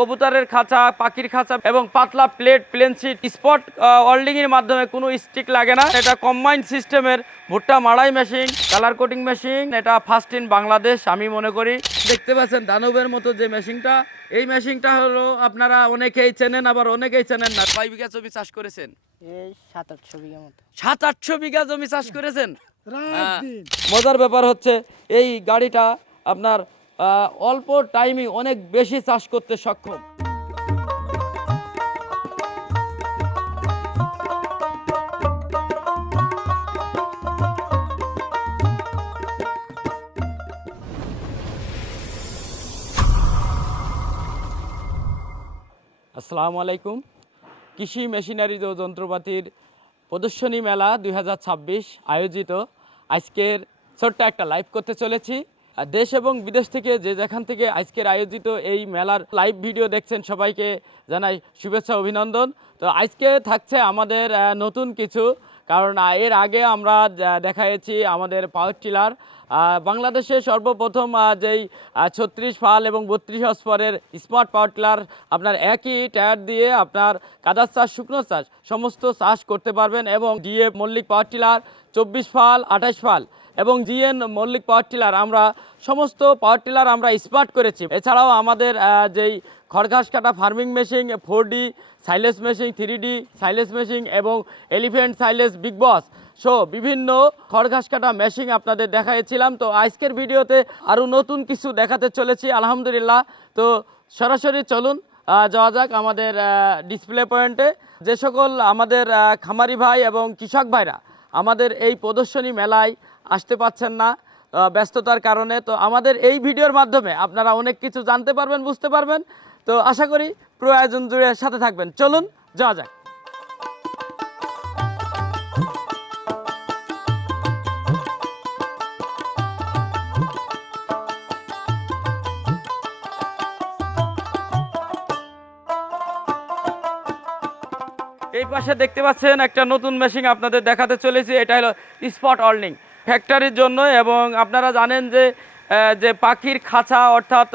কবুতরের খাঁচা, পাখির খাঁচা এবং পাতলা plate, plane sheet, spot welding এর মাধ্যমে কোনো স্টিক লাগে না। এটা কম্বাইন্ড সিস্টেমের ভুট্টা মাড়াই মেশিন, কালার কোটিং মেশিন। এটা ফার্স্ট ইন বাংলাদেশ আমি মনে করি। দেখতে পাচ্ছেন দানবের মতো যে মেশিনটা, এই মেশিনটা হলো আপনারা অনেকেই চেনেন, আবার অনেকেই চেনেন না। কয় বিঘা জমি চাষ করেছেন? এই 7-800 বিঘা মতো। 700-800 বিঘা জমি চাষ করেছেন। মজার ব্যাপার হচ্ছে এই গাড়িটা আপনার অল্প টাইমে অনেক বেশি চাষ করতে সক্ষম। আসসালামু আলাইকুম। কৃষি মেশিনারি ও যন্ত্রপাতির প্রদর্শনী মেলা 2026 আয়োজিত আজকের ছোট্ট একটা লাইভ করতে চলেছি। দেশ এবং বিদেশ থেকে যে যেখান থেকে আজকের আয়োজিত এই মেলার লাইভ ভিডিও দেখছেন সবাইকে জানাই শুভেচ্ছা অভিনন্দন। তো আজকে থাকছে আমাদের নতুন কিছু, কারণ এর আগে আমরা দেখাইছি আমাদের পাওয়ার টিলার। বাংলাদেশে সর্বপ্রথম যেই 36 ফাল এবং 32 হর্সপাওয়ারের স্মার্ট পাওয়ার টিলার, আপনার একই টায়ার দিয়ে আপনার কাদা চাষ, শুকনো চাষ সমস্ত চাষ করতে পারবেন। এবং ডিএ মল্লিক পাওয়ার টিলার 24 ফাল, 28 ফাল এবং জিএন মল্লিক পাওয়ার টিলার, আমরা সমস্ত পাওয়ার টিলার আমরা স্মার্ট করেছি। এছাড়াও আমাদের যেই খড়ঘাস কাটা farming machine, 4D silage machine, 3D silage machine এবং elephant silage big boss so বিভিন্ন খড়ঘাস কাটা মেশিন আপনাদের দেখাইছিলাম। তো আজকের ভিডিওতে আরও নতুন কিছু দেখাতে চলেছি আলহামদুলিল্লাহ। তো সরাসরি চলুন যাওয়া যাক আমাদের ডিসপ্লে পয়েন্টে। যে সকল আমাদের খামারি ভাই এবং কৃষক ভাইরা আমাদের এই প্রদর্শনী মেলায় আসতে পারছেন না ব্যস্ততার কারণে, তো আমাদের এই ভিডিওর মাধ্যমে আপনারা অনেক কিছু জানতে পারবেন, বুঝতে পারবেন। তো আশা করি পুরো আয়োজন জুড়ে সাথে থাকবেন। চলুন যাওয়া যাক। এই পাশে দেখতে পাচ্ছেন একটা নতুন মেশিন আপনাদের দেখাতে চলেছি। এটা হলো স্পট ওয়েল্ডিং ফ্যাক্টরির জন্য। এবং আপনারা জানেন যে পাখির খাঁচা, অর্থাৎ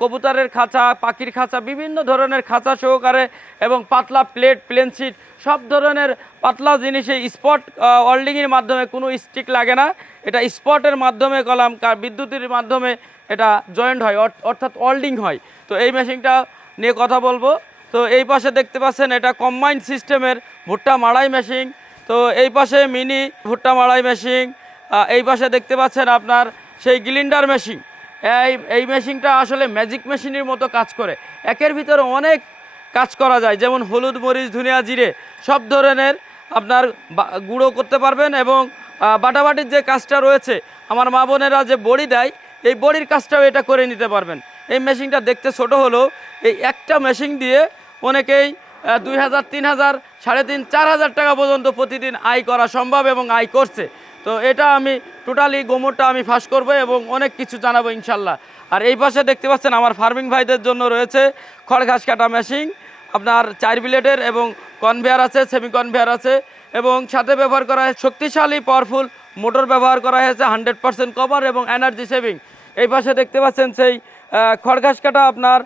কবুতরের খাঁচা, পাখির খাঁচা, বিভিন্ন ধরনের খাঁচা সহকারে এবং পাতলা প্লেট, প্লেন শিট সব ধরনের পাতলা জিনিসে স্পট ওয়েল্ডিংয়ের মাধ্যমে কোনো স্টিক লাগে না। এটা স্পটের মাধ্যমে কলাম বিদ্যুতের মাধ্যমে এটা জয়েন্ট হয়, অর্থাৎ ওয়েল্ডিং হয়। তো এই মেশিনটা নিয়ে কথা বলবো। তো এই পাশে দেখতে পাচ্ছেন এটা কম্বাইন্ড সিস্টেমের ভুট্টা মাড়াই মেশিন। তো এই পাশে মিনি ভুট্টা মাড়াই মেশিন। এই পাশে দেখতে পাচ্ছেন আপনার সেই গ্লিন্ডার মেশিন। এই মেশিনটা আসলে ম্যাজিক মেশিনের মতো কাজ করে। একের ভিতরে অনেক কাজ করা যায়, যেমন হলুদ, মরিচ, ধনিয়া, জিরে সব ধরনের আপনার গুঁড়ো করতে পারবেন। এবং বাটাবাটির যে কাজটা রয়েছে, আমার মা বোনেরা যে বড়ি দেয়, এই বড়ির কাজটাও এটা করে নিতে পারবেন। এই মেশিনটা দেখতে ছোট হলেও এই একটা মেশিন দিয়ে অনেকেই 2000, 3000, 3500, 4000 টাকা পর্যন্ত প্রতিদিন আয় করা সম্ভব এবং আয় করছে। তো এটা আমি টোটালি গোমরটা আমি ফাঁস করবো এবং অনেক কিছু জানাবো ইনশাল্লাহ। আর এই পাশে দেখতে পাচ্ছেন আমার ফার্মিং ভাইদের জন্য রয়েছে খড়ঘাস কাটা মেশিন, আপনার 4 ব্লেডের এবং কনভেয়ার আছে, সেমি কনভেয়ার আছে এবং সাথে ব্যবহার করা হয় শক্তিশালী পাওয়ারফুল মোটর ব্যবহার করা হয়েছে, 100% কভার এবং এনার্জি সেভিং। এই পাশে দেখতে পাচ্ছেন সেই খড়ঘাস কাটা আপনার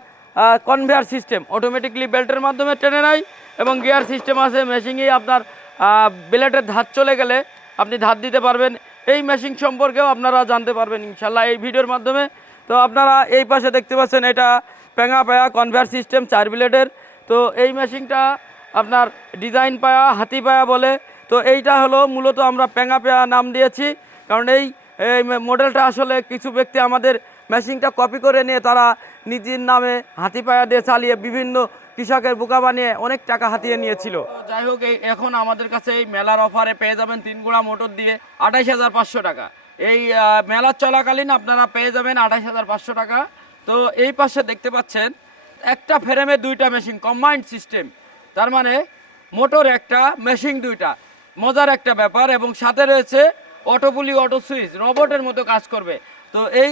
কনভেয়ার সিস্টেম, অটোমেটিকলি বেল্টের মাধ্যমে টেনে নেয় এবং গিয়ার সিস্টেম আছে। মেশিনেই আপনার ব্লেডের ধার চলে গেলে আপনি ধার দিতে পারবেন। এই মেশিন সম্পর্কেও আপনারা জানতে পারবেন ইনশাল্লাহ এই ভিডিওর মাধ্যমে। তো আপনারা এই পাশে দেখতে পাচ্ছেন এটা পেঙা পায়া কনভেয়ার সিস্টেম 4 ব্লেডের। তো এই মেশিনটা আপনার ডিজাইন পায়া, হাতি পায়া বলে। তো এইটা হলো মূলত আমরা পেঙা পায়া নাম দিয়েছি, কারণ এই মডেলটা আসলে কিছু ব্যক্তি আমাদের মেশিনটা কপি করে নিয়ে তারা নিজের নামে হাতি পায়া দিয়ে চালিয়ে বিভিন্ন কৃষকের বোকা বানিয়ে অনেক টাকা হাতিয়ে নিয়েছিল। যাই হোক, এখন আমাদের কাছে এই মেলার অফারে পেয়ে যাবেন 3 গুঁড়া মোটর দিয়ে 28,500 টাকা। এই মেলার চলাকালীন আপনারা পেয়ে যাবেন 28,500 টাকা। তো এই পাশে দেখতে পাচ্ছেন একটা ফ্রেমে 2টা মেশিন, কম্বাইন্ড সিস্টেম, তার মানে মোটর একটা, মেশিন 2টা। মজার একটা ব্যাপার। এবং সাথে রয়েছে অটোপুলি, অটো সুইচ, রোবটের মতো কাজ করবে। তো এই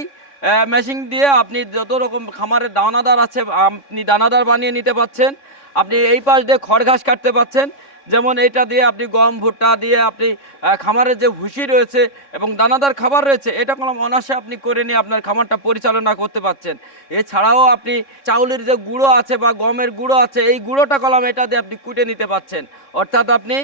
মেশিন দিয়ে আপনি যত রকম খামারের দানাদার আছে আপনি দানাদার বানিয়ে নিতে পারছেন। আপনি এই পাশ দিয়ে খড় ঘাস কাটতে পারছেন যেমন এটা দিয়ে আপনি গম ভুট্টা দিয়ে আপনি খামারের যে ভুসি রয়েছে এবং দানাদার খাবার রয়েছে এটা কলম অনায়াসে আপনি করে নিয়ে আপনার খামারটা পরিচালনা করতে পারছেন। এছাড়াও আপনি চাউলের যে গুঁড়ো আছে বা গমের গুঁড়ো আছে এই গুঁড়োটা কলম এটা দিয়ে আপনি কুটে নিতে পারছেন। অর্থাৎ আপনি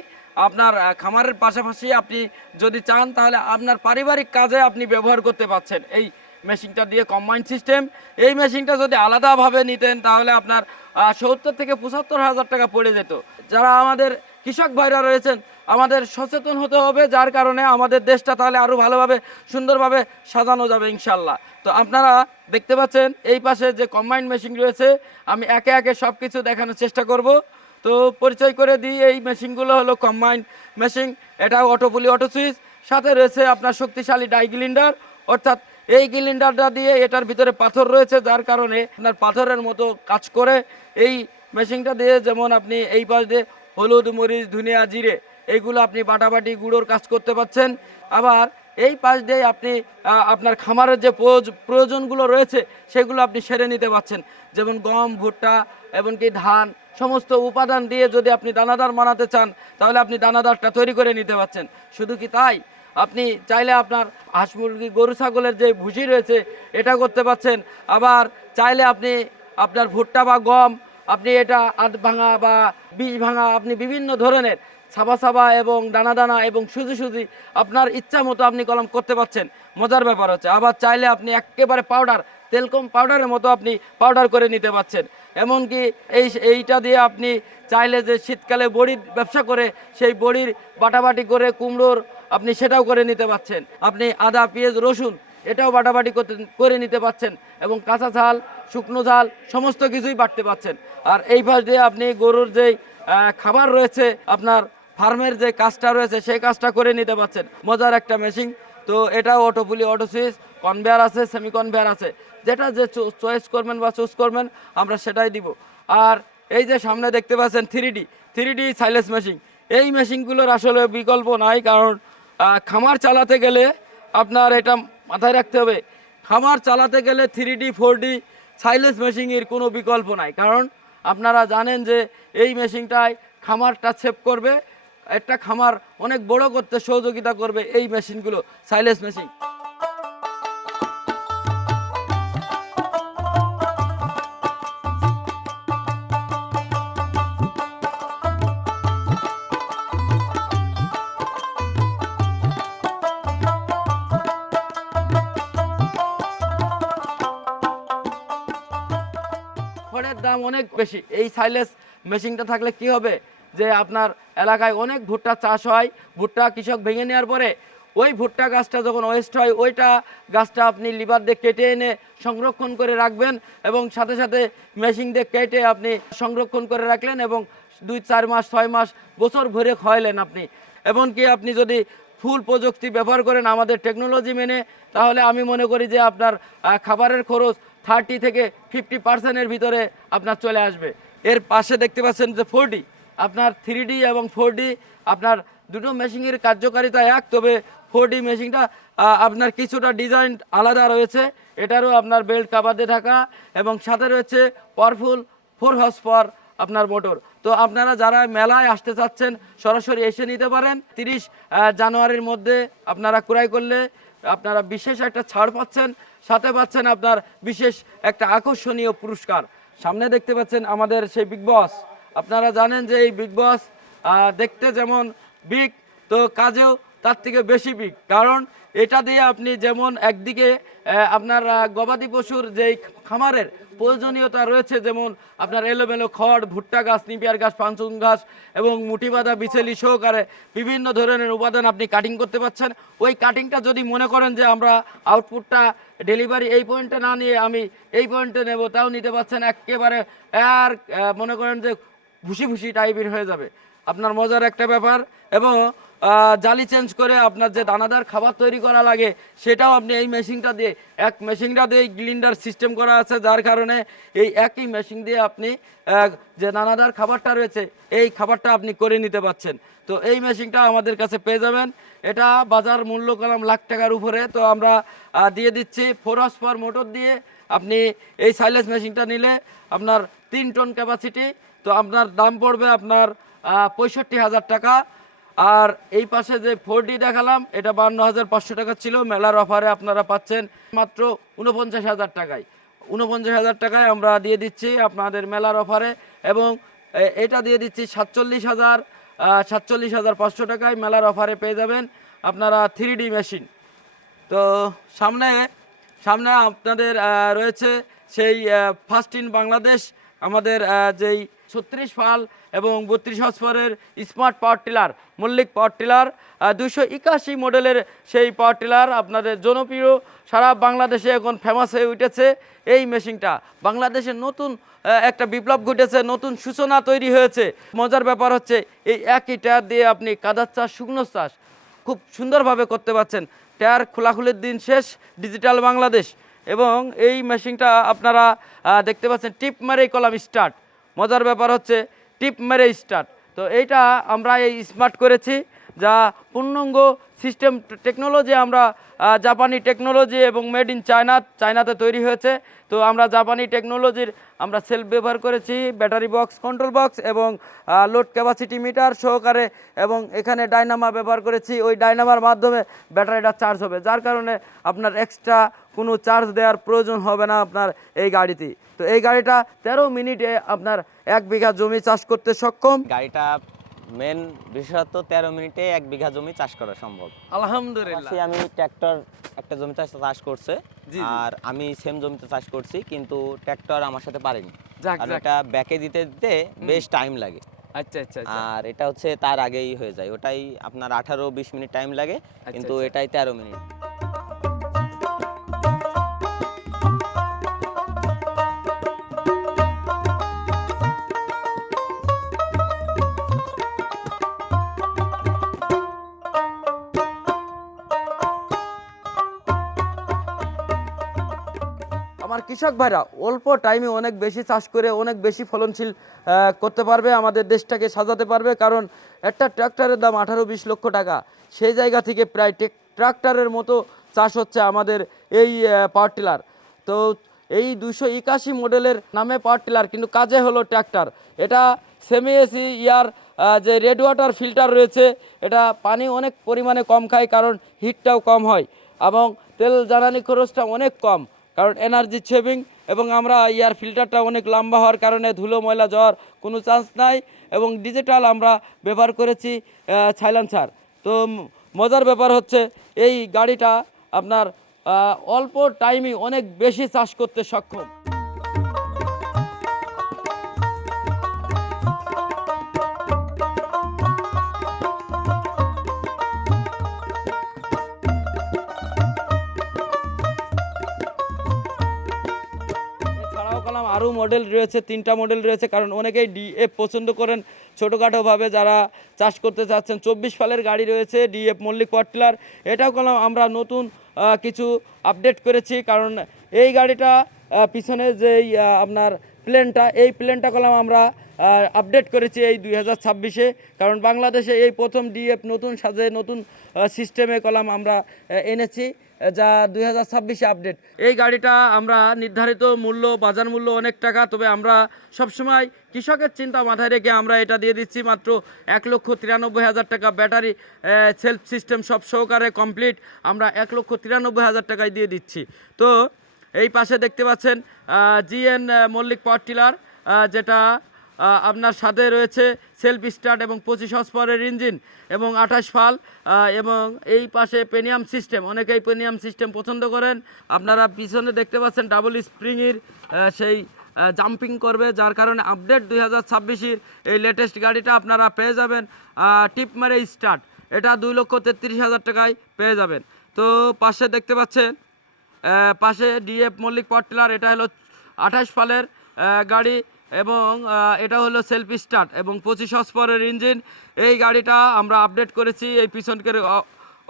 আপনার খামারের পাশাপাশি আপনি যদি চান তাহলে আপনার পারিবারিক কাজে আপনি ব্যবহার করতে পারছেন এই মেশিনটা দিয়ে কম্বাইন্ড সিস্টেম। এই মেশিনটা যদি আলাদাভাবে নিতেন তাহলে আপনার 70 থেকে 75,000 টাকা পড়ে যেত। যারা আমাদের কৃষক ভাইরা রয়েছেন আমাদের সচেতন হতে হবে, যার কারণে আমাদের দেশটা তাহলে আরও ভালোভাবে সুন্দরভাবে সাজানো যাবে ইনশাল্লাহ। তো আপনারা দেখতে পাচ্ছেন এই পাশে যে কম্বাইন্ড মেশিন রয়েছে আমি একে একে সব কিছু দেখানোর চেষ্টা করব। তো পরিচয় করে দিই, এই মেশিনগুলো হলো কম্বাইন্ড মেশিন, এটা অটো পুলি অটো সুইচ, সাথে রয়েছে আপনার শক্তিশালী ডাই গ্লিন্ডার। অর্থাৎ এই গ্লিন্ডারটা দিয়ে এটার ভিতরে পাথর রয়েছে যার কারণে আপনার পাথরের মতো কাজ করে। এই মেশিনটা দিয়ে যেমন আপনি এই পাশ দিয়ে হলুদ মরিচ ধনিয়া জিরে এইগুলো আপনি বাটাবাটি গুঁড়োর কাজ করতে পারছেন। আবার এই পাশ দিয়ে আপনি আপনার খামারের যে প্রয়োজনগুলো রয়েছে সেগুলো আপনি সেরে নিতে পারছেন। যেমন গম ভুট্টা এমনকি ধান সমস্ত উপাদান দিয়ে যদি আপনি দানাদার বানাতে চান তাহলে আপনি দানাদারটা তৈরি করে নিতে পারছেন। শুধু কি তাই, আপনি চাইলে আপনার হাঁস মুরগি গরু ছাগলের যে ভুসি রয়েছে এটা করতে পারছেন। আবার চাইলে আপনি আপনার ভুট্টা বা গম আপনি এটা আধ ভাঙা বা বীজ ভাঙা আপনি বিভিন্ন ধরনের ছাবা ছাবা এবং দানা দানা এবং সুজি সুজি আপনার ইচ্ছা মতো আপনি কলম করতে পারছেন। মজার ব্যাপার হচ্ছে আবার চাইলে আপনি একেবারে পাউডার তেলকম পাউডারের মতো আপনি পাউডার করে নিতে পারছেন। এমনকি এইটা দিয়ে আপনি চাইলে যে শীতকালে বড়ির ব্যবসা করে সেই বড়ির বাটাবাটি করে কুমড়োর আপনি সেটাও করে নিতে পারছেন। আপনি আদা পেঁয়াজ রসুন এটাও বাটাবাটি করে নিতে পারছেন এবং কাঁচা ঝাল শুকনো ঝাল সমস্ত কিছুই বাটতে পারছেন। আর এই পাশ দিয়ে আপনি গরুর যেই খাবার রয়েছে আপনার ফার্মের যে কাজটা রয়েছে সেই কাজটা করে নিতে পারছেন। মজার একটা মেশিন। তো এটাও অটো পুলি অটো সুইচ, কনভেয়ার আছে, সেমি কনভেয়ার আছে, যেটা যে চয়েস করবেন বা চুজ করবেন আমরা সেটাই দিব। আর এই যে সামনে দেখতে পাচ্ছেন 3D সাইলেন্স মেশিন, এই মেশিনগুলোর আসলে বিকল্প নাই। কারণ খামার চালাতে গেলে আপনার এটা মাথায় রাখতে হবে, খামার চালাতে গেলে 3D 4D সাইলেন্স মেশিনের কোনো বিকল্প নাই। কারণ আপনারা জানেন যে এই মেশিনটায় খামারটা সেভ করবে, একটা খামার অনেক বড় করতে সহযোগিতা করবে এই মেশিনগুলো সাইলেন্স মেশিন। খড়ের দাম অনেক বেশি, এই সাইলেন্স মেশিনটা থাকলে কি হবে যে আপনার এলাকায় অনেক ভুট্টা চাষ হয়, ভুট্টা কৃষক ভেঙে নেওয়ার পরে ওই ভুট্টা গাছটা যখন ওয়েস্ট হয় ওইটা গাছটা আপনি লিভার দিয়ে কেটে এনে সংরক্ষণ করে রাখবেন এবং সাথে সাথে মেশিন দিয়ে কেটে আপনি সংরক্ষণ করে রাখলেন এবং 2-4 মাস 6 মাস বছর ভরে খাওয়াইলেন আপনি। এমনকি আপনি যদি ফুল প্রযুক্তি ব্যবহার করেন আমাদের টেকনোলজি মেনে, তাহলে আমি মনে করি যে আপনার খাবারের খরচ 30 থেকে 50% ভিতরে আপনার চলে আসবে। এর পাশে দেখতে পাচ্ছেন যে 4D, আপনার 3D এবং 4D আপনার দুটো মেশিনের কার্যকারিতা এক, তবে 4D মেশিনটা আপনার কিছুটা ডিজাইন আলাদা রয়েছে। এটারও আপনার বেল্ট কাভার দিয়ে ঢাকা এবং সাথে রয়েছে পাওয়ারফুল 4 হর্স পাওয়ার আপনার মোটর। তো আপনারা যারা মেলায় আসতে চাচ্ছেন সরাসরি এসে নিতে পারেন। 30 জানুয়ারির মধ্যে আপনারা ক্রয় করলে আপনারা বিশেষ একটা ছাড় পাচ্ছেন, সাথে পাচ্ছেন আপনার বিশেষ একটা আকর্ষণীয় পুরস্কার। সামনে দেখতে পাচ্ছেন আমাদের সেই বিগ বস। আপনারা জানেন যে এই বিগ বস দেখতে যেমন বিগ তো কাজেও তার থেকে বেশি বিগ। কারণ এটা দিয়ে আপনি যেমন একদিকে আপনার গবাদি পশুর যেই খামারের প্রয়োজনীয়তা রয়েছে, যেমন আপনার এলোমেলো খড়, ভুট্টা গাছ, নিপিয়ার গাছ, পাঞ্চুং ঘাস এবং মুঠি বাঁধা বিচেলি সহকারে বিভিন্ন ধরনের উপাদান আপনি কাটিং করতে পারছেন। ওই কাটিংটা যদি মনে করেন যে আমরা আউটপুটটা ডেলিভারি এই পয়েন্টে না নিয়ে আমি এই পয়েন্টে নেব, তাও নিতে পারছেন। একেবারে আর মনে করেন যে ভুসি ভুসি টাইপের হয়ে যাবে, আপনার মজার একটা ব্যাপার। এবং জালি চেঞ্জ করে আপনার যে দানাদার খাবার তৈরি করা লাগে সেটাও আপনি এই মেশিনটা দিয়ে মেশিনটা দিয়ে গ্লিন্ডার সিস্টেম করা আছে, যার কারণে এই একই মেশিন দিয়ে আপনি যে দানাদার খাবারটা রয়েছে এই খাবারটা আপনি করে নিতে পারছেন। তো এই মেশিনটা আমাদের কাছে পেয়ে যাবেন, এটা বাজার মূল্য কলম লাখ টাকার উপরে। তো আমরা দিয়ে দিচ্ছি 4 হর্স পাওয়ার মোটর দিয়ে আপনি এই সাইলেন্স মেশিনটা নিলে আপনার 3 টন ক্যাপাসিটি। তো আপনার দাম পড়বে আপনার 65,000 টাকা। আর এই পাশে যে 4D দেখালাম এটা 52,500 টাকা ছিল, মেলার অফারে আপনারা পাচ্ছেন মাত্র 49,000 টাকায়। 49,000 টাকায় আমরা দিয়ে দিচ্ছি আপনাদের মেলার অফারে, এবং এটা দিয়ে দিচ্ছি 47,500 টাকায় মেলার অফারে পেয়ে যাবেন আপনারা 3D মেশিন। তো সামনে সামনে আপনাদের রয়েছে সেই ফার্স্ট ইন বাংলাদেশ আমাদের যেই 36 ফাল এবং 32 হর্সপাওয়ারের smart power tiller, Mallik power tiller 281 মডেলের সেই পাওয়ার টিলার আপনাদের জনপ্রিয়, সারা বাংলাদেশে এখন ফেমাস হয়ে উঠেছে। এই মেশিনটা বাংলাদেশের নতুন একটা বিপ্লব ঘটেছে, নতুন সূচনা তৈরি হয়েছে। মজার ব্যাপার হচ্ছে এই একই টায়ার দিয়ে আপনি কাদার চাষ, শুকনো চাষ খুব সুন্দরভাবে করতে পারছেন। টায়ার খোলাখুলির দিন শেষ, ডিজিটাল বাংলাদেশ। এবং এই মেশিনটা আপনারা দেখতে পাচ্ছেন টিপ মেরেই কলাম স্টার্ট। মজার ব্যাপার হচ্ছে টিপ মেরে স্টার্ট। তো এইটা আমরা এই স্মার্ট করেছি, যা পূর্ণাঙ্গ সিস্টেম টেকনোলজি, আমরা জাপানি টেকনোলজি এবং মেড ইন চায়নাতে তৈরি হয়েছে। তো আমরা জাপানি টেকনোলজির আমরা সেলফ ব্যবহার করেছি, ব্যাটারি বক্স, কন্ট্রোল বক্স এবং লোড ক্যাপাসিটি মিটার সহকারে, এবং এখানে ডাইনামা ব্যবহার করেছি। ওই ডাইনামার মাধ্যমে ব্যাটারিটা চার্জ হবে, যার কারণে আপনার এক্সট্রা কোনো চার্জ দেওয়ার প্রয়োজন হবে না আপনার এই গাড়িতে। তো এই গাড়িটা 13 মিনিটে আপনার 1 বিঘা জমি চাষ করতে সক্ষম। গাড়িটা মেন বিশেষত 13 মিনিটে 1 বিঘা জমি চাষ করা সম্ভব। আলহামদুলিল্লাহ। আমি ট্র্যাক্টর একটা জমিতে চাষ করছে, জি। আর আমি সেম জমিতে চাষ করছি, কিন্তু ট্র্যাক্টর আমার সাথে পারেনি, যাক আর যাক। এটা ব্যাকে দিতে দিতে বেশ টাইম লাগে। আচ্ছা আচ্ছা আচ্ছা। আর এটা হচ্ছে তার আগেই হয়ে যায়, ওটাই আপনার 18-20 মিনিট টাইম লাগে, কিন্তু আচ্ছা। এটাই 13 মিনিট। আমার কৃষক ভাইরা অল্প টাইমে অনেক বেশি চাষ করে অনেক বেশি ফলনশীল করতে পারবে, আমাদের দেশটাকে সাজাতে পারবে। কারণ একটা ট্রাক্টরের দাম 18-20 লক্ষ টাকা, সেই জায়গা থেকে প্রায় ট্রাক্টরের মতো চাষ হচ্ছে আমাদের এই পাওয়ার টিলার। তো এই 281 মডেলের নামে পাওয়ার টিলার, কিন্তু কাজে হলো ট্র্যাক্টর। এটা সেমি এসি ইয়ার যে রেড ওয়াটার ফিল্টার রয়েছে, এটা পানি অনেক পরিমাণে কম খায়, কারণ হিটটাও কম হয়, এবং তেল জ্বালানি খরচটা অনেক কম, কারণ এনার্জি সেভিং। এবং আমরা এয়ার ফিল্টারটা অনেক লম্বা হওয়ার কারণে ধুলো ময়লা যাওয়ার কোনো চান্স নাই, এবং ডিজিটাল আমরা ব্যবহার করেছি সাইলেন্সার। তো মজার ব্যাপার হচ্ছে এই গাড়িটা আপনার অল্প টাইমে অনেক বেশি চাষ করতে সক্ষম। এছাড়াও কলাম আরও মডেল রয়েছে, 3টা মডেল রয়েছে, কারণ অনেকেই ডিএফ পছন্দ করেন ছোটোখাটোভাবে যারা চাষ করতে চাচ্ছেন। 24 ফালের গাড়ি রয়েছে ডিএফ মল্লিক পাওয়ার টিলার। এটাও কলাম আমরা নতুন কিছু আপডেট করেছি, কারণ এই গাড়িটা পিছনে যেই আপনার প্লেনটা, এই প্লেনটা কলাম আমরা আপডেট করেছি এই 2026-এ, কারণ বাংলাদেশে এই প্রথম ডিএফ নতুন সাজে নতুন সিস্টেমে কলাম আমরা এনেছি, যা 2026-এ আপডেট। এই গাড়িটা আমরা নির্ধারিত মূল্য, বাজার মূল্য অনেক টাকা, তবে আমরা সবসময় কৃষকের চিন্তা মাথায় রেখে আমরা এটা দিয়ে দিচ্ছি মাত্র 1,93,000 টাকা। ব্যাটারি সেলফ সিস্টেম সব সহকারে কমপ্লিট, আমরা 1,93,000 টাকায় দিয়ে দিচ্ছি। তো এই পাশে দেখতে পাচ্ছেন জিএন মল্লিক পাওয়ার টিলার, যেটা আপনার সাথে রয়েছে সেলফ স্টার্ট এবং 25 হর্সপাওয়ারের ইঞ্জিন এবং 28 ফাল, এবং এই পাশে পেনিয়াম সিস্টেম, অনেকেই পেনিয়াম সিস্টেম পছন্দ করেন। আপনারা পিছনে দেখতে পাচ্ছেন ডাবল স্প্রিংয়ের সেই জাম্পিং করবে, যার কারণে আপডেট 2026-এর এই লেটেস্ট গাড়িটা আপনারা পেয়ে যাবেন টিপ মেরে স্টার্ট। এটা 2,33,000 টাকায় পেয়ে যাবেন। তো পাশে দেখতে পাচ্ছেন পাশে ডিএফ মল্লিক পাওয়ার টিলার, এটা হলো 28 ফালের গাড়ি, এবং এটা হলো সেলফ স্টার্ট এবং 25 হর্সপাওয়ারের ইঞ্জিন। এই গাড়িটা আমরা আপডেট করেছি, এই পিছনকের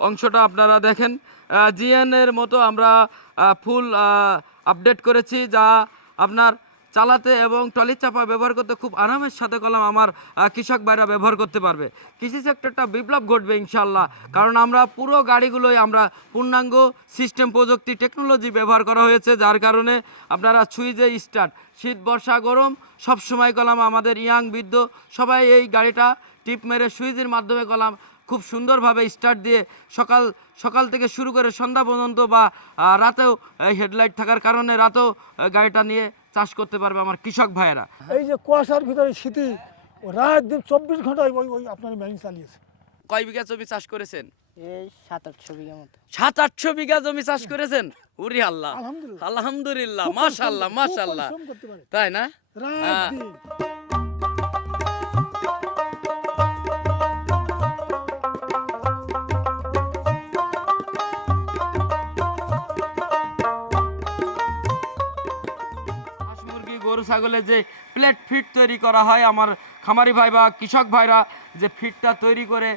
অংশটা আপনারা দেখেন জিএনের মতো আমরা ফুল আপডেট করেছি, যা আপনার চালাতে এবং ট্রলি চাপা ব্যবহার করতে খুব আরামের সাথে কলম আমার কৃষক ভাইরা ব্যবহার করতে পারবে। কৃষি সেক্টরটা বিপ্লব ঘটবে ইনশাল্লাহ, কারণ আমরা পুরো গাড়িগুলোই আমরা পূর্ণাঙ্গ সিস্টেম প্রযুক্তি টেকনোলজি ব্যবহার করা হয়েছে, যার কারণে আপনারা সুইচে স্টার্ট, শীত বর্ষা গরম সব সময় কলম আমাদের ইয়াং বৃদ্ধ সবাই এই গাড়িটা টিপ মেরে সুইচের মাধ্যমে কলম খুব সুন্দরভাবে স্টার্ট দিয়ে সকাল থেকে শুরু করে সন্ধ্যা পর্যন্ত বা রাতেও হেডলাইট থাকার কারণে রাতেও গাড়িটা নিয়ে চাষ করতে পারবে আমার কৃষক ভাইয়েরা। এই যে কুয়াশার ভিতরে শীতে রাত দিন 24 ঘন্টায় ওই আপনার মেশিন চালিয়েছে। কয় বিঘা জমি চাষ করেছেন? এই 700-800 বিঘা মতো। 700-800 বিঘা জমি চাষ করেছেন? উরি আল্লাহ, আলহামদুলিল্লাহ, আলহামদুলিল্লাহ, খুব মাশাআল্লাহ, পরিশ্রম, মাশাআল্লাহ, খুব পরিশ্রম করতে পারে। তাই না? রাত দিন। হাঁস মুরগি গরু ছাগলের যে প্লেট ফিট তৈরি করা হয়, আমার খামারি ভাই বা কৃষক ভাইরা যে ফিটটা তৈরি করে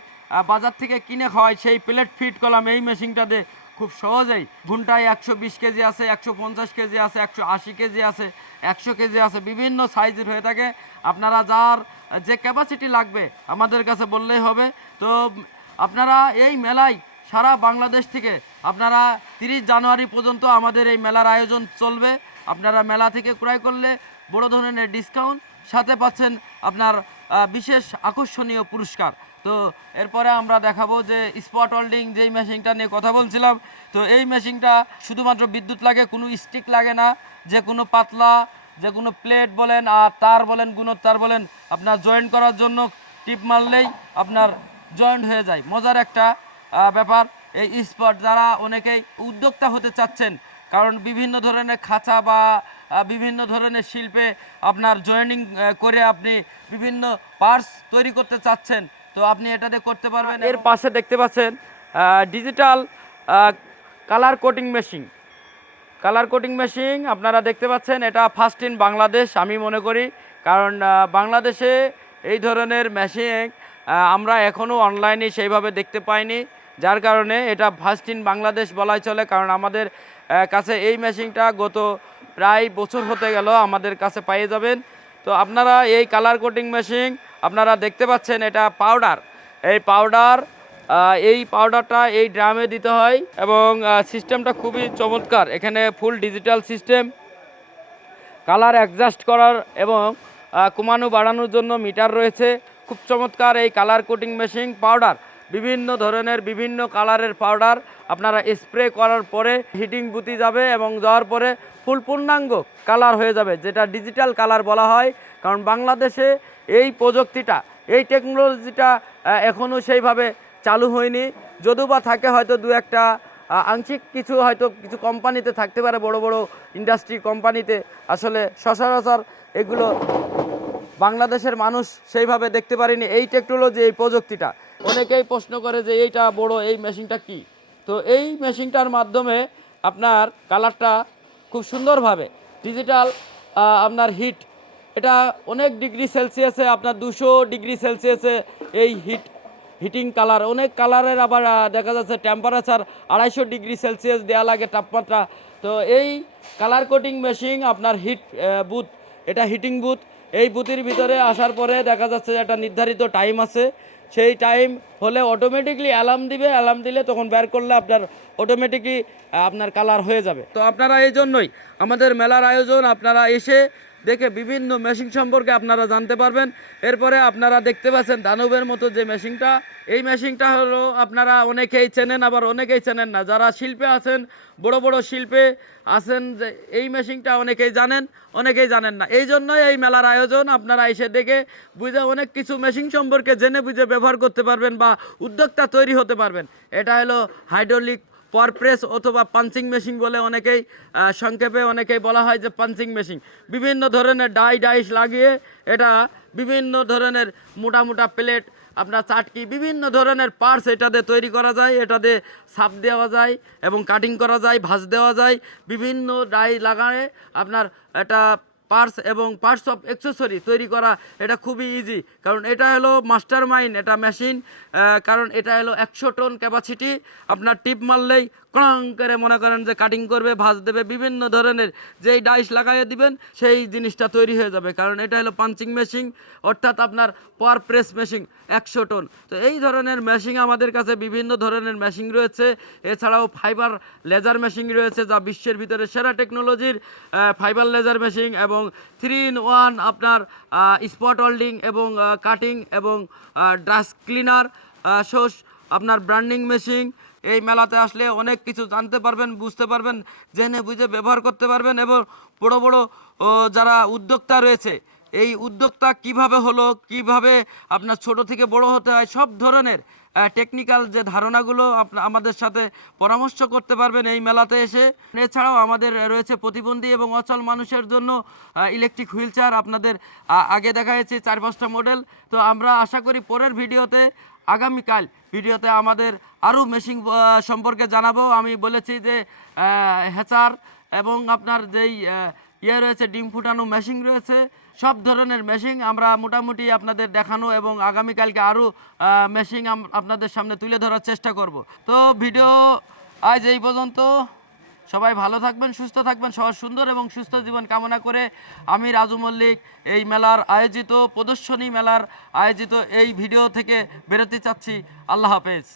বাজার থেকে কিনে খাওয়ায়, সেই প্লেট ফিট কলাম এই মেশিনটাতে খুব সহজেই ঘন্টায় 120 কেজি আছে, 150 কেজি আছে, 180 কেজি আছে, 100 কেজি আছে, বিভিন্ন সাইজের হয়ে থাকে। আপনারা যার যে ক্যাপাসিটি লাগবে আমাদের কাছে বললেই হবে। তো আপনারা এই মেলায় সারা বাংলাদেশ থেকে আপনারা 30 জানুয়ারি পর্যন্ত আমাদের এই মেলার আয়োজন চলবে। আপনারা মেলা থেকে ক্রয় করলে বড় ধরনের ডিসকাউন্ট, সাথে পাচ্ছেন আপনার বিশেষ আকর্ষণীয় পুরস্কার। তো এরপরে আমরা দেখাবো যে স্পট হোল্ডিং যেই মেশিনটা নিয়ে কথা বলছিলাম। তো এই মেশিনটা শুধুমাত্র বিদ্যুৎ লাগে, কোনো স্টিক লাগে না, যে কোনো পাতলা যে কোনো প্লেট বলেন আর তার বলেন গুণোত্তার বলেন আপনার জয়েন্ট করার জন্য টিপ মারলেই আপনার জয়েন্ট হয়ে যায়। মজার একটা ব্যাপার। এই স্পট যারা অনেকেই উদ্যোক্তা হতে চাচ্ছেন, কারণ বিভিন্ন ধরনের খাঁচা বা বিভিন্ন ধরনের শিল্পে আপনার জয়েনিং করে আপনি বিভিন্ন পার্টস তৈরি করতে চাচ্ছেন, তো আপনি এটাতে করতে পারবেন। এর পাশে দেখতে পাচ্ছেন digital colour coating machine. Colour coating machine আপনারা দেখতে পাচ্ছেন, এটা ফার্স্ট ইন বাংলাদেশ আমি মনে করি, কারণ বাংলাদেশে এই ধরনের মেশিন আমরা এখনও অনলাইনে সেইভাবে দেখতে পাইনি, যার কারণে এটা ফার্স্ট ইন বাংলাদেশ বলাই চলে। কারণ আমাদের কাছে এই মেশিনটা গত প্রায় বছর হতে গেল আমাদের কাছে পেয়ে যাবেন। তো আপনারা এই কালার কোটিং মেশিন আপনারা দেখতে পাচ্ছেন, এটা পাউডার। এই পাউডারটা এই ড্রামে দিতে হয় এবং সিস্টেমটা খুবই চমৎকার। এখানে full digital system, colour adjust করার এবং কমানো বাড়ানোর জন্য মিটার রয়েছে। খুব চমৎকার এই কালার কোটিং মেশিন। পাউডার বিভিন্ন ধরনের বিভিন্ন কালারের পাউডার আপনারা স্প্রে করার পরে হিটিং বুতি যাবে এবং যাওয়ার পরে ফুল পূর্ণাঙ্গ কালার হয়ে যাবে, যেটা ডিজিটাল কালার বলা হয়। কারণ বাংলাদেশে এই প্রযুক্তিটা, এই টেকনোলজিটা এখনও সেইভাবে চালু হয়নি, যদিও বা থাকে হয়তো দু একটা আংশিক কিছু, হয়তো কিছু কোম্পানিতে থাকতে পারে, বড় বড় ইন্ডাস্ট্রি কোম্পানিতে। আসলে সচরাচর এগুলো বাংলাদেশের মানুষ সেইভাবে দেখতে পারেনি এই টেকনোলজি, এই প্রযুক্তিটা। অনেকেই প্রশ্ন করে যে এইটা বড়, এই মেশিনটা কি? তো এই মেশিনটার মাধ্যমে আপনার কালারটা খুব সুন্দরভাবে ডিজিটাল আপনার হিট, এটা অনেক ডিগ্রি সেলসিয়াসে, আপনার 200 ডিগ্রি সেলসিয়াসে এই হিটিং কালার, অনেক কালারের আবার দেখা যাচ্ছে টেম্পারেচার 250 ডিগ্রি সেলসিয়াস দেওয়া লাগে তাপমাত্রা। তো এই কালার কোটিং মেশিন আপনার বুথ, এটা হিটিং বুথ। এই বুথের ভিতরে আসার পরে দেখা যাচ্ছে একটা নির্ধারিত টাইম আছে, সেই টাইম হলে অটোমেটিকলি অ্যালার্ম দিবে, অ্যালার্ম দিলে তখন বের করলে আপনার অটোমেটিকলি আপনার কালার হয়ে যাবে। তো আপনারা এই জন্যই আমাদের মেলার আয়োজন, আপনারা এসে দেখে বিভিন্ন মেশিন সম্পর্কে আপনারা জানতে পারবেন। এরপরে আপনারা দেখতে পাচ্ছেন দানবের মতো যে মেশিনটা, এই মেশিনটা হলো আপনারা অনেকেই চেনেন আবার অনেকেই চেনেন না। যারা শিল্পে আছেন, বড় বড় শিল্পে আছেন, যে এই মেশিনটা অনেকেই জানেন, অনেকেই জানেন না। এই জন্যই এই মেলার আয়োজন। আপনারা এসে দেখে বুঝে অনেক কিছু মেশিন সম্পর্কে জেনে বুঝে ব্যবহার করতে পারবেন বা উদ্যোক্তা তৈরি হতে পারবেন। এটা হলো হাইড্রোলিক পাওয়ার প্রেস অথবা পাঞ্চিং মেশিন বলে অনেকেই সংক্ষেপে অনেকেই বলা হয় যে পাঞ্চিং মেশিন। বিভিন্ন ধরনের ডাইস লাগিয়ে এটা বিভিন্ন ধরনের মোটা মোটা প্লেট, আপনার চাটকি, বিভিন্ন ধরনের পার্টস এটাতে তৈরি করা যায়। এটাতে ছাপ দেওয়া যায় এবং কাটিং করা যায়, ভাঁজ দেওয়া যায়। বিভিন্ন ডাই লাগায়ে আপনার এটা পার্টস এবং পার্টস অফ অ্যাক্সেসরি তৈরি করা এটা খুবই ইজি, কারণ এটা হলো মাস্টার মাইন্ড এটা মেশিন, কারণ এটা হলো 100 টন ক্যাপাসিটি। আপনার টিপ মারলেই ক্রং করে মনে করেন যে কাটিং করবে, ভাঁজ দেবে, বিভিন্ন ধরনের যেই ডাইস লাগাইয়ে দিবেন সেই জিনিসটা তৈরি হয়ে যাবে, কারণ এটা হলো পাঞ্চিং মেশিন, অর্থাৎ আপনার পাওয়ার প্রেস মেশিন 100 টন। তো এই ধরনের মেশিন আমাদের কাছে বিভিন্ন ধরনের মেশিন রয়েছে। এছাড়াও ফাইবার লেজার মেশিন রয়েছে, যা বিশ্বের ভিতরে সেরা টেকনোলজির ফাইবার লেজার মেশিন, এবং 3-in-1 আপনার স্পট ওয়েল্ডিং এবং কাটিং এবং ডাস্ট ক্লিনার সোস আপনার ব্র্যান্ডিং মেশিন। এই মেলাতে আসলে অনেক কিছু জানতে পারবেন, বুঝতে পারবেন, জেনে বুঝে ব্যবহার করতে পারবেন, এবং বড় বড় যারা উদ্যোক্তা রয়েছে এই উদ্যোক্তা কিভাবে হলো, কিভাবে আপনার ছোট থেকে বড় হতে হয়, সব ধরনের টেকনিক্যাল যে ধারণাগুলো আমাদের সাথে পরামর্শ করতে পারবেন এই মেলাতে এসে। এছাড়াও আমাদের রয়েছে প্রতিবন্ধী এবং অচল মানুষের জন্য ইলেকট্রিক হুইল চেয়ার, আপনাদের আগে দেখা যাচ্ছে 4-5টা মডেল। তো আমরা আশা করি পরের ভিডিওতে, আগামীকাল ভিডিওতে আমাদের আরও মেশিন সম্পর্কে জানাবো। আমি বলেছি যে হেচার এবং আপনার যেই রয়েছে ডিম ফুটানো মেশিন রয়েছে, সব ধরনের মেশিন আমরা মোটামুটি আপনাদের দেখানো এবং আগামীকালকে আরও মেশিন আপনাদের সামনে তুলে ধরার চেষ্টা করব। তো ভিডিও আজ এই পর্যন্ত। সবাই ভালো থাকবেন, সুস্থ থাকবেন, সবার সুন্দর এবং সুস্থ জীবন কামনা করে আমি রাজু মল্লিক এই মেলার আয়োজিত প্রদর্শনী মেলার আয়োজিত এই ভিডিও থেকে বেরোতে চাচ্ছি। আল্লাহ হাফেজ।